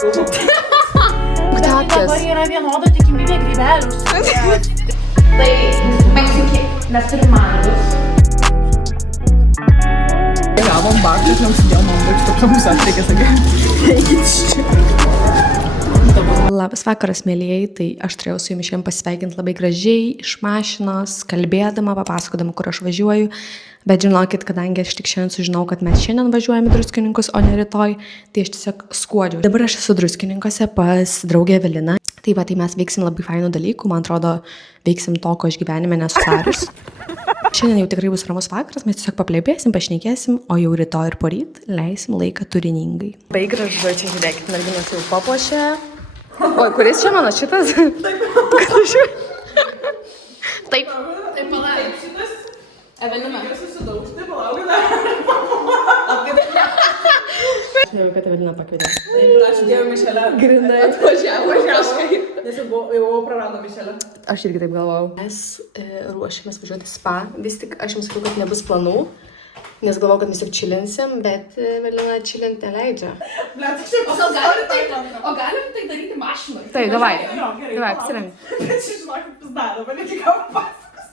Dabar yra vienoda tikimybė grybelių užsikrėsti. Tai Meksikė, mes turim mandus. Gavom bakčius, neužsidėjom ambačių, taip mums atreikė, sakė. Eikit čia. Labas vakaras, mėlyjei, tai aš turėjau su jumis šiandien pasveikinti labai gražiai, iš mašinos, kalbėdama, papasakodama, kur aš važiuoju. Bet žinokit, kadangi aš tik šiandien sužinau, kad mes šiandien važiuojame į Druskininkus, o ne rytoj, tai aš tiesiog skuodžiau. Dabar aš esu Druskininkose pas draugę Eveliną. Tai va, tai mes veiksim labai fainų dalykų, man atrodo, veiksim to, ko aš gyvenime nesu darius. Šiandien jau tikrai bus ramus vakaras, mes tiesiog paplėpėsim, pašnekėsim, o jau rytoj ir poryt leisim laiką turiningai. Labai gražu, čia žiūrėkit, merginos jau papuošė. Oi, kuris čia mano šitas? Taip. Tai palauk. Šitas? Evelina. Jūs susidaužti, palauk. Aš jau, kad Evelina pakvietė. Ačiū Dievui, Mišelė. Grindai. Atvažiavo kažkaip. Nes jau prarado Mišelę. Aš irgi taip galvojau. Mes ruošiamės važiuoti spa. Vis tik aš jums sakiau, kad nebus planų. Nes galvojau, kad mes tik čilinsim, bet Evelina čilint neleidžia. O galim tai daryti mašinoj? Tai, davai, apsiremti. Bet žinokit, pizdaro, bet iki ką pasakos.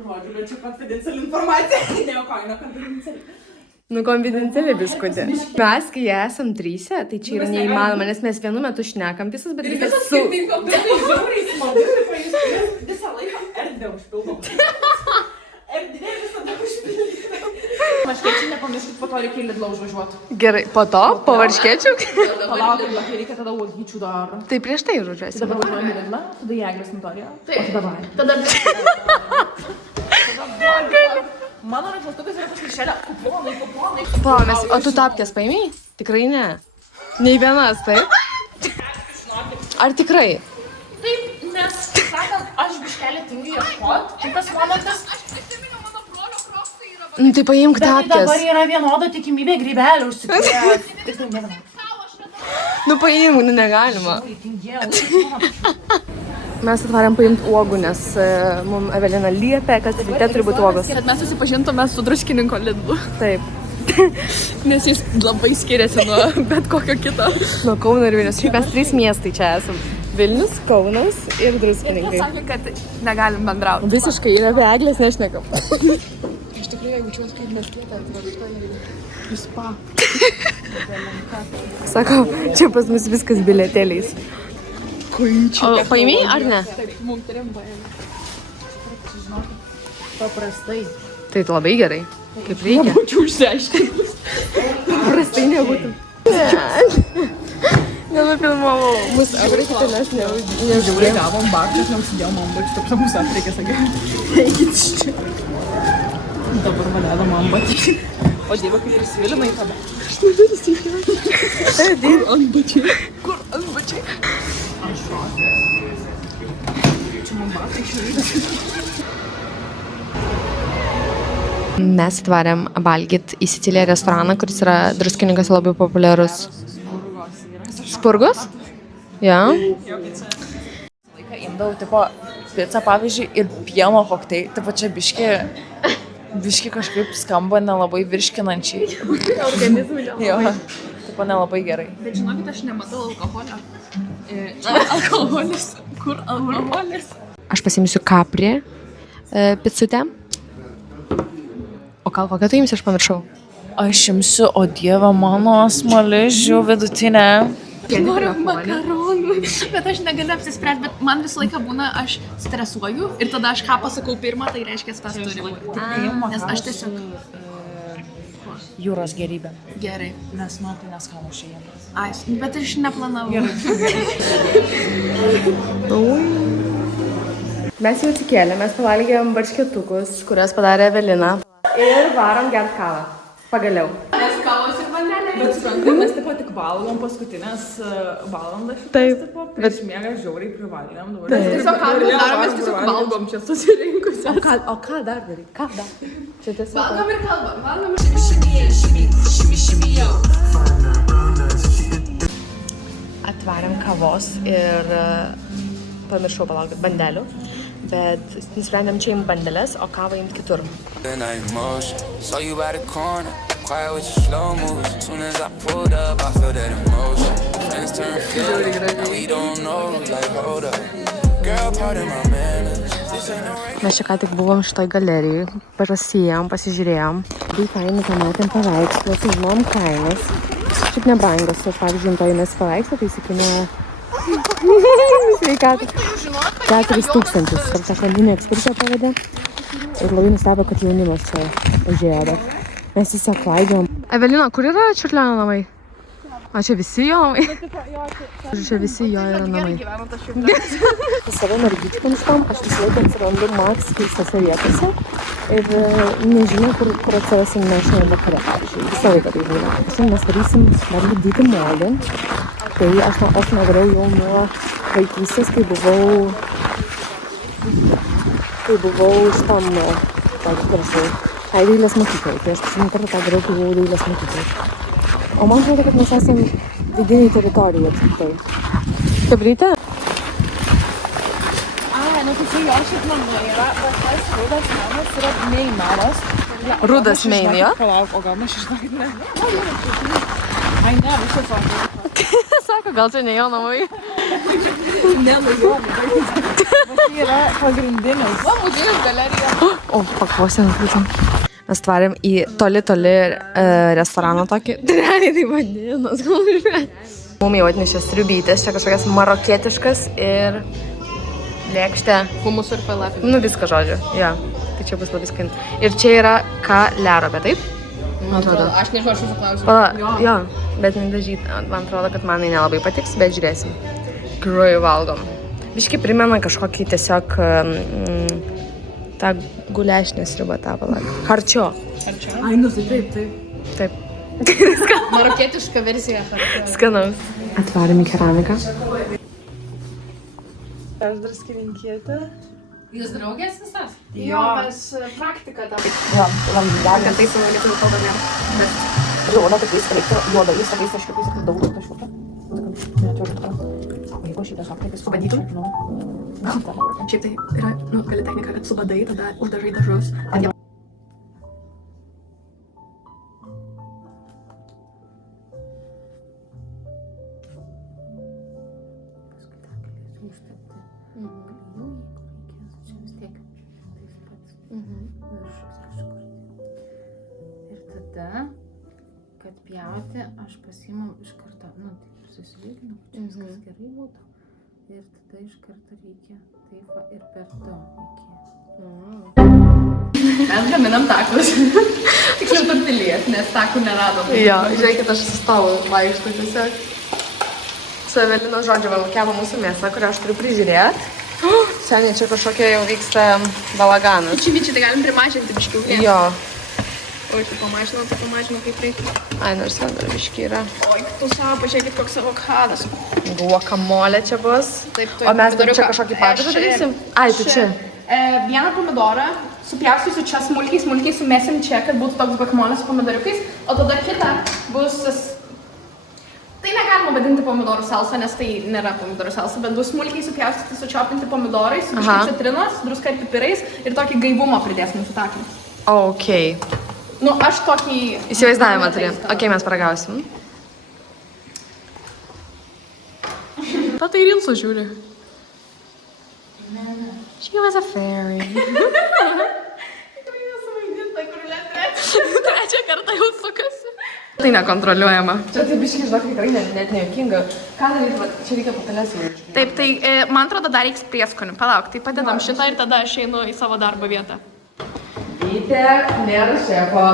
Žodžiu, čia konfidenciali informacija. Neokoino konfidenciali. Nu, konfidenciali biskutė. Mes, kai esam tryse, tai čia yra neįmanoma, nes mes vienu metu šnekam visas, bet reikia su... skirtingom, bet tai žiauriai smagu, visą laiką erdvę užpildom. Erdvė visada užpildyti. Varškėčiai nepamirškit, po to reikia į Lidlą užvažiuoti. Gerai, po to, po varškėčių? Palaukim, bet reikia tada uogyčių dar. Tai prieš tai žodžiuosi. Dabar važiuojame į Lidlą, tada į Eglės Notoriją. O tada mano rankšluostukas yra pas Mišelę. Kuponai. Palauk, o tu tapkės paėmėjai? Tikrai ne. Nei vienas, taip? Ar tikrai? Taip, nes, sakant, aš biškelį tingiu ieškot. Kitas momentas. Nu, tai paimk Bet tai tapkės. dabar yra vienoda tikimybė grybelių užsikrėsti. Nu, paimk, nu negalima. Mes atvarėm paimti uogų, nes mums Evelina liepė, kad ryte turi būti uogos. Kad mes susipažintume su Druskininko Lidlu. Taip. Nes jis labai skiriasi nuo bet kokio kito. Nuo Kauno ir Vilnius. Šiaip mes 3 miestai čia esam. Vilnius, Kaunas ir Druskininkai. Jis sakė, kad negalim bendrauti. Visiškai, ir apie Eglės nešnekam. Iš tikrųjų jaučiuosi, kaip mes lietą atvaršta į spa. Sako, čia pas mus viskas bilietėliais. O paėmėjai ar ne? Taip, mums turėjom paėmę. Paprastai. Tai labai gerai. Kaip reikia. Būčiau užsiaiškinus. Paprastai nebūtų. Nenufilmavau. Mus apreikite, mes Žiauriai gavom bakčius, neužsidėjom ambačių, taip mums atreikė, sakė. Eikit čia. Dabar vadedam ambačių. O Dieve, kaip ir svilinai tada. Aš nežinau, Kur antbačiai? Kur antbačiai? Aš šokė. Čia man batai šiandien. Mes atvarėm valgyti į Siciliją restoraną, kuris yra Druskininkose labai populiarus. Spurgos? Ja. Laiką imdavau, tipo, picą, pavyzdžiui, ir pieno kokteilį. Taip pat čia biški kažkaip skamba nelabai virškinančiai. Organizmui nelabai. Jo, taip pat nelabai gerai. Bet žinokit, aš nematau alkoholio. Alkoholis. Kur alkoholis? Aš pasiimsiu kapri picutę. O gal kokią tu imsi, aš pamiršau? Aš imsiu, o Dieve mano, smaližių vidutinę. Noriu makaronų. Bet aš negaliu apsispręsti, bet man visą laiką būna, aš stresuoju ir tada aš ką pasakau pirmą, tai reiškia, tas turi būti. Nes aš tiesiog... Jūros gerybė. Gerai. Nes man tai neskanu šiandien. Ai, bet aš neplanavau. Mes jau atsikėlėm, mes pavalgėm varškėtukus, kurias padarė Evelina. Ir varom gert kavą. Pagaliau. Nes kavos ir vandelė. Bet suprantu, mes taip pat tik valgom paskutinės valandas šitas, Taip, tipo, prieš miegą žiauriai privalgėm. Tiesiog ką mes darom, mes tiesiog valgom čia susirinkusios. O ką dar daryt? Ką dar? Čia tiesiog... Valgom ir kalbam, valgom ir... Atvarėm kavos ir pamiršau palaukti bandelių. bet nusprendėm čia imti bandelės, o kavą imti kitur. The night motion, saw you by the corner, quiet with your slow moves. Soon as I pulled up, I feel that emotion. Friends turn feelings, now we don't know, like hold up. Girl, pardon my manners, this ain't no regular. Mes čia ką tik buvom šitoj galerijai, prasijom, pasižiūrėjom. Tai fainai pamatėm paveikslą, sužinom kainas. Šiaip nebrangios, aš pavyzdžiui, to įmės paveikslą, tai įsikina sveikatą 4,000. Ir tą kandinę ekskursiją pavedė. Ir labai nustebo, kad jaunimas čia užėjo, bet mes tiesiog klaidžiom. Evelina, kur yra Čiurlionio namai? O čia visi jo namai? Čia visi jo yra namai. Su savo mergyčkom šitom aš visą laiką atsirandu maks keistose vietose ir nežinau, kur atsirasim mes šiandien vakare, pavyzdžiui. Visą laiką tai būna. Šiandien mes varysim dar lipdyti molį. Tai aš norėjau jau nuo vaikystės, kai buvau šitam, dailės mokyklai. Tai aš paskutinį kartą tą dariau, kai buvau dailės mokyklai. O man atrodo, kad mes esame vidiniai teritorijai apskritai. Kabrytė? Nu tai čia jo šiaip namai yra, bet tas rudas namas yra main namas. Rudas main, jo? Palauk, o gal mes žinokit ne? Ai ne, visą sako. Sako, gal čia ne jo namai? Ne, nu jo, bet tai yra pagrindinis. Va, muziejus galerija. O, pakvosė nukritom. Mes tvarėm į toli restoraną tokį. Realiai tai vadinas. Mum jau atnešė sriubytės, čia kažkokias marokietiškas ir lėkštė. Humus ir falafel. Nu, viską žodžiu, jo. Tai čia bus labai skan. Ir čia yra kalerobė, taip? Man atrodo. Aš nežinau, aš jūsų klausiu. Pala, jo, bet nedažyta. Man atrodo, kad man nelabai patiks, bet žiūrėsim. Grujų valgom. Biškai primena kažkokį tiesiog tą gulešinę sriubą tą valgą. Harčio. Ai, nu tai taip. Taip. Marokietiška versija. Skanaus. Atvarėm į keramiką. Aš dar skirinkėte. Jūs draugės visas? Jo, mes praktiką tą. Kad taip savo lietuvių kalbą nėra. Žinoma, kad jis reikia juoda, jis sakais, aš kaip jis daug kažkokio. Sako, jeigu šitas aplikis Pabandytum? Šiaip tai yra, gali technika, kad subadai, tada uždažai dažus. Ir tada, kad pjauti, aš pasiimu iš karto, taip susilyginu, čia viskas gerai būtų. Ir tada iš karto reikia taip va ir per du iki. Mes gaminam takus. Tiksliau tortilijas, nes takų neradom. Jo, žiūrėkit, aš sustojau vaikštą tiesiog. Su Evelina žodžiu valkiavo mūsų mėsą, kurią aš turiu prižiūrėti. Seniai čia kažkokia jau vyksta balaganas. Čivyčiai, tai galim primažinti biškiau. Jo. O, čia pamažinau kaip reikia. Ai, nors ten dar biški yra. Oi, tu savo, pažiūrėkit, koks avokadas. Guacamole čia bus. Taip, O mes dar čia kažkokį padažą darysim? Ai, tu čia. Vieną pomidorą supjaustysiu čia smulkiai sumesim čia, kad būtų toks guacamole su pomidoriukais, o tada kita bus... Tai negalima vadinti pomidorų salsa, nes tai nėra pomidorų salsa, bet bus smulkiai supjaustyti, sučiopinti pomidorai, su biškai citrinos, druska ir pipirais ir tokį gaivumą pridės mūsų takį. Okei. Nu, aš tokį... Įsivaizdavimą turiu. Okei, mes paragausim. Ta tai rinsu žiūri. She was a fairy. Trečią kartą jau sukasi. Tai nekontroliuojama. Čia tai biškai, žinok, tikrai net nejuokinga. Ką daryti, čia reikia patelės įvaizdžių. Taip, tai man atrodo dar reiks prieskonių. Palauk, tai padedam šitą ir tada aš einu į savo darbo vietą. Vytė, nėra šefo.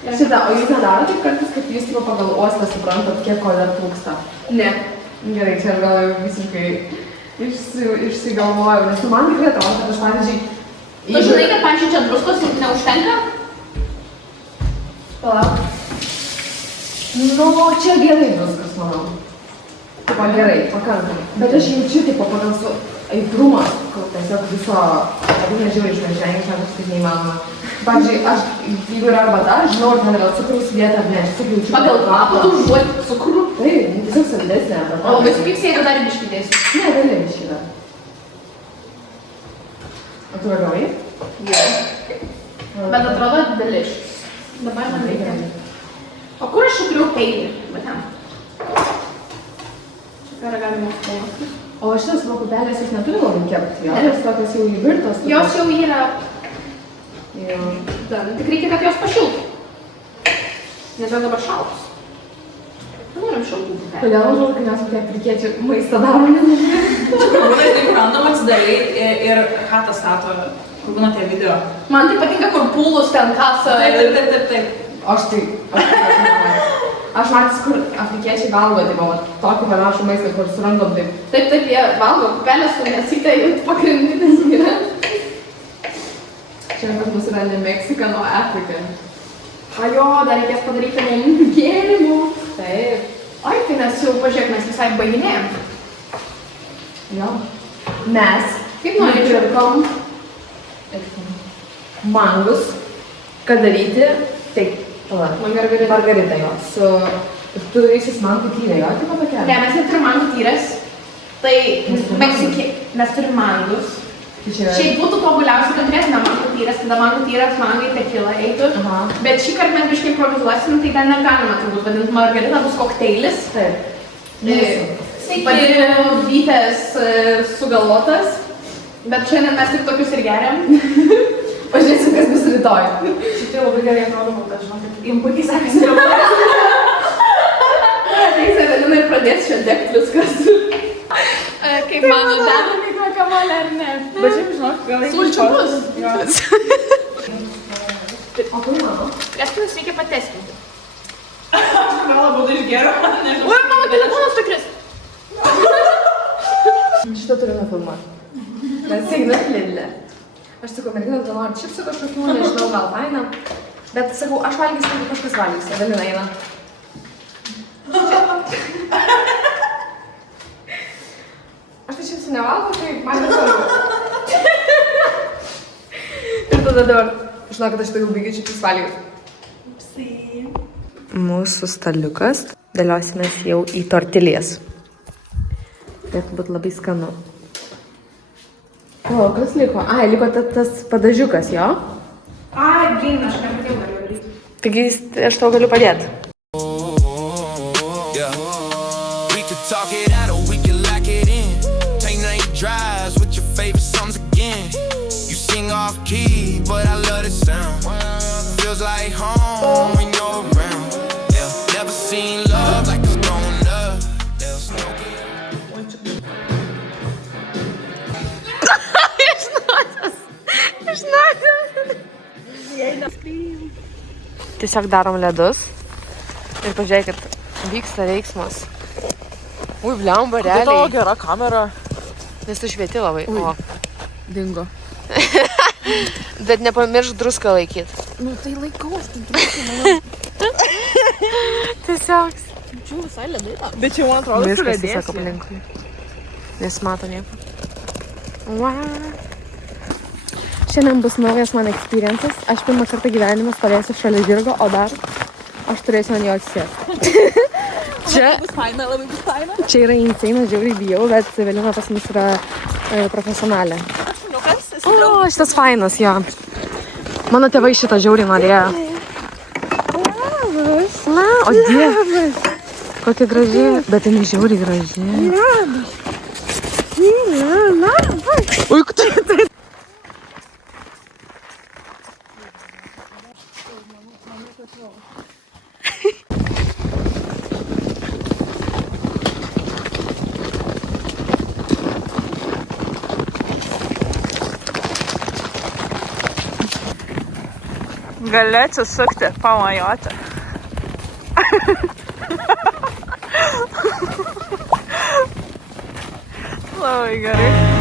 Šitą, o jūs nedarote taip kartais, kaip jūs tipo pagal uostą suprantat, kiek ko dar trūksta? Ne. Gerai, čia gal jau visiškai išsigalvojau, nes man tikrai atrodo, kad aš pavyzdžiui... Tu žinai, kad pavyzdžiui čia druskos neužtenka? Palauk. Nu, čia gerai viskas, manau. Tipo gerai, pakankamai. Bet aš jaučiu, tipo, pagal su aitrumą, kol tiesiog viso... Labai nežiūrėjau iš manžiai, čia kažkaip neįmanoma. Pavyzdžiui, aš, jeigu yra arbata, žinau, ar ten yra cukrus sudėta, ar ne, aš tik jaučiu. Pagal kvapą tu užduoti cukrų? Taip, Tiesiog saldesnė. O labai supyks, jeigu dar biškį dėsiu. Ne, gali biškį. O tu ragavai? Bet atrodo delicious. Dabar man reikia. O kur aš čia turiu peilį? Va ten. Čia ką ragavimo spalvos. O šitas vakupelės jūs neturi labai kepti, jo? Jos tokios jau įvirtos. Jos jau yra. Jo. Tik reikia, kad jos pašiltų. Nes jos dabar šaltos. Norim šaltų pupelį. Kodėl man atrodo, kai mes kokie afrikiečių maistą darom? Būna taip random atsidarai ir hatą stato, kur būna tie video. Man tai patinka, kur pūlus ten kasa. Taip. Aš matys, kur afrikiečiai valgo, tai buvo tokį panašų maistą, kur surandom taip. Taip, jie valgo pupelės su mėsyte, jų pagrindinis yra. Čia pas mus yra ne Mexican, o African. A jo, dar reikės padaryti mums gėrimų. Taip. Oi, tai mes jau, pažiūrėk, mes visai baiginėjom. Jo. Mes. Kaip norėčiau? Mangus. Kad daryti, taip. Margarita jo. Su... Tu reisis mangų tyrė, jo, tipo tokia? Ne, mes neturim mangų tyrės. Tai mes turim mangus. Šiaip būtų tobuliausia, kad turėtume mangų tyrės, tada mangų tyrės, mangai tekila eitų. Bet šį kartą mes biškai improvizuosim, tai ten negalima turbūt vadinti margarita, bus kokteilis. Taip. Vadinu vytės sugalvotas. Bet šiandien mes tik tokius ir geriam. Pažiūrėsim, kas bus rytoj. Šitai labai gerai atrodo, bet aš žinau, kad jums puikiai sekasi dabar. Ateis Evelina ir pradės čia degti viskas. Kaip mano deda. Kamalė ar ne? Bet šiaip žinok, gal reikia... Sulčiukus. O kur mano? Prieskonius reikia patestinti. Gal labiau išgėriau, nežinau. Ui, mano telefonas sukris. Šitą turime filmuoti. Mes eiginat Lidlė. Aš sakau, merginas, gal nori čipsų kažkokių, nežinau, gal faina. Bet sakau, aš valgysiu, jeigu kažkas valgys. Evelina eina. Aš tai čipsų nevalgau, tai man nesvarbu. Ir tada dabar, žinau, kad aš tai jau baigiu čipsus valgyti. Mūsų staliukas. Dėliosimės jau į tortilijas. Turėtų būti labai skanu. O, kas liko? Ai, liko tas padažiukas, jo? Ai, blin, aš nepatėjau galiu daryti. Taigi aš tau galiu padėti. Yeah. We could talk it out or we could lock it in. Take night drives with your favorite songs again. You sing off key, but I love the sound. Feels like home when you're around. Yeah. Never seen love like it's growing up. There's no Tiesiog darom ledus. Ir pažiūrėkit, vyksta veiksmas. Ui, blemba, realiai. Tavo gera kamera. Nes tu švieti labai. O. Dingo. Bet nepamiršk druską laikyti. Nu, tai laikau, aš tai Tiesiog. Čia visai ledai. Bet čia, man atrodo, Viskas tiesiog aplinkui. Nesimato nieko. Wow. Šiandien bus naujas man experiences. Aš pirmą kartą gyvenime stovėsiu šalia žirgo, o dar aš turėsiu ant jo atsisėsti. Čia yra insane, žiauriai bijau, bet Evelina pas mus yra profesionalė. O, šitas fainas, jo. Mano tėvai šitą žiauriai norėjo. Na, o dieve. Kokia graži. Bet jinai žiauriai graži. Ui, tu tai. Gali atsisukti, pamajoti. Labai gerai.